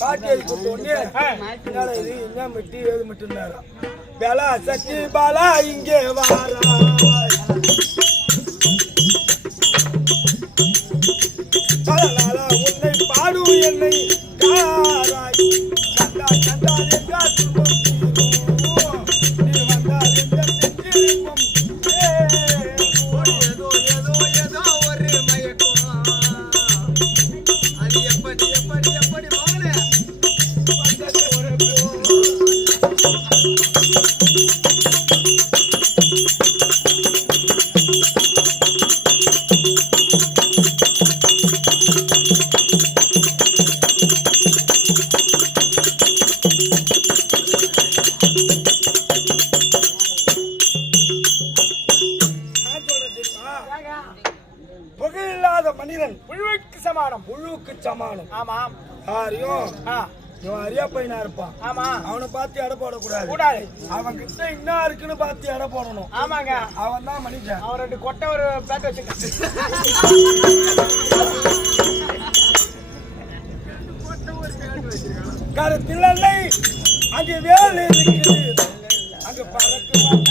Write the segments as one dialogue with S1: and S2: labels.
S1: பாட்டியை கூப்பிட்டு என்ன மிட்டி ஏது மிட்டுனாரா வேலை சட்டி பாலா இங்கே வாரா. புகையில்லாத மனிதன்
S2: புழுவுக்கு சமானம்.
S1: புழுவுக்கு சமானம்.
S2: ஆமாம்
S1: யாரையும் இவன் அரியா பையனா இருப்பான்.
S2: ஆமா.
S1: அவனை பார்த்து எடை போடக்கூடாது.
S2: கூடாது.
S1: அவன் கிட்ட என்ன பார்த்து எடை போடணும்.
S2: ஆமாங்க.
S1: அவன் தான் மனுஷன்
S2: ரெண்டு கொட்டை ஒரு பிளாட் வச்சிருக்கான்.
S1: கருத்தில் இல்லை அங்கே வேலை இருக்குது. அங்கே பறக்குவாங்க.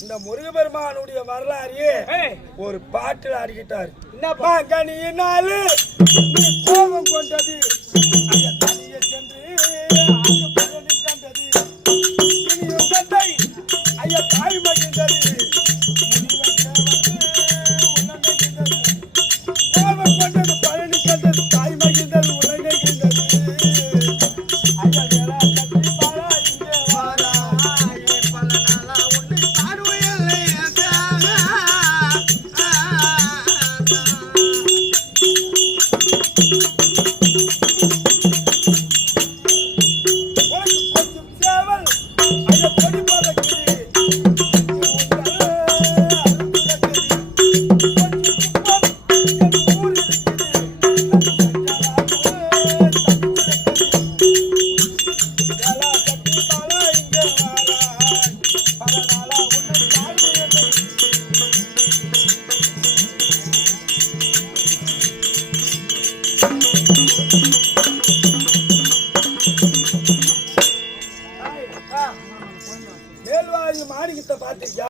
S1: இந்த முருகபெருமானுடைய
S2: வரலாறையே
S1: ஒரு பாட்டில் ஆடிக்கிட்டார். கனியினாலு நீ கோபம் கொண்டது. தனியே சென்று கண்டது. ஐயா தாய் மகிழ்ந்தது.